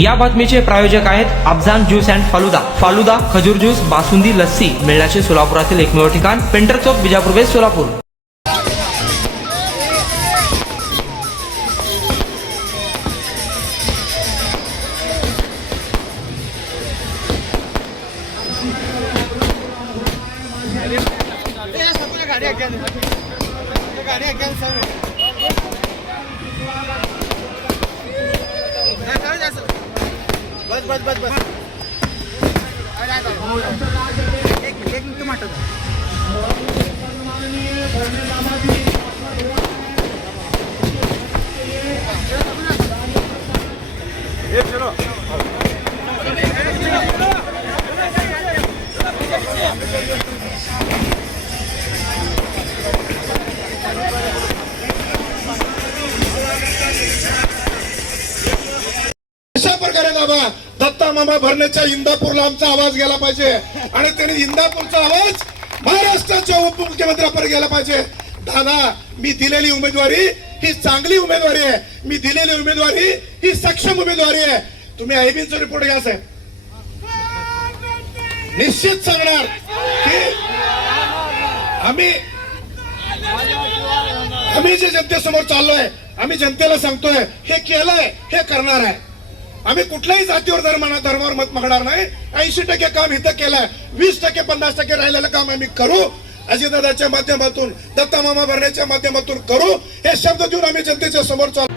या बातमीचे प्रायोजक आहेत अफजान ज्यूस अँड फालुदा. फालुदा, खजूर ज्यूस, बासुंदी, लस्सी मिळण्याचे सोलापुरातील एकमेव ठिकाण पेंटर चौक, बिजापूर वेस्ट, सोलापूर. बस बस बस एक मिनिट टमाटर चलो अशा प्रकारे बाबा दत्ता मामा भरण्याच्या इंदापूरला आमचा आवाज गेला पाहिजे आणि त्यांनी इंदापूरचा आवाज महाराष्ट्राच्या उपमुख्यमंत्र्यापर्यंत गेला पाहिजे. दादा, मी दिलेली उमेदवारी ही चांगली उमेदवारी आहे. मी दिलेली उमेदवारी ही सक्षम उमेदवारी आहे. तुम्ही आयबीचा रिपोर्ट घ्या साहेब, निश्चित सांगणार की आम्ही जे जनतेसमोर चाललोय, आम्ही जनतेला सांगतोय हे केलंय, हे करणार आहे. आम्ही कुठल्याही जातीवर धर्मावर मत मागणार नाही. 80% काम इथं केलंय, 20% 50% राहिलेलं काम आम्ही करू. अजितदादाच्या माध्यमातून, दत्ता मामा भरण्याच्या माध्यमातून करू. हे शब्द देऊन आम्ही जनतेच्या समोर चालू.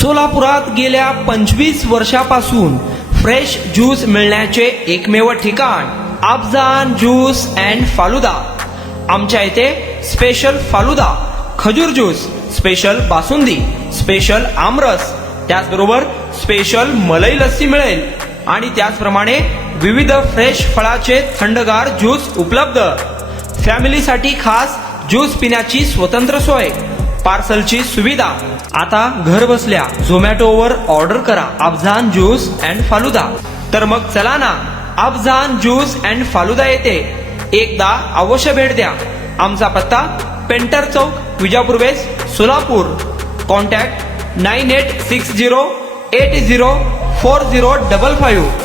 सोलापुरात गेल्या 25 वर्षापासून फ्रेश ज्यूस मिळण्याचे एकमेव ठिकाण अफजान ज्यूस अँड फालुदा. आमच्या इथे स्पेशल फालुदा, खजूर ज्यूस, स्पेशल बासुंदी, स्पेशल आमरस, त्याचबरोबर स्पेशल मलाई लस्सी मिळेल आणि त्याचप्रमाणे विविध फ्रेश फळाचे थंडगार ज्यूस उपलब्ध. फॅमिलीसाठी खास ज्यूस पिण्याची स्वतंत्र सोय, पार्सलची सुविधा. आता घर बसल्या झोमॅटोवर ऑर्डर करा अफजान ज्यूस अँड फालुदा. तर मग चला ना अफजान ज्यूस अँड फालुदा येते एकदा अवश्य भेट द्या. आमचा पत्ता पेंटर चौक, बिजापूर वेस्ट, सोलापूर. कॉन्टॅक्ट 9860804055.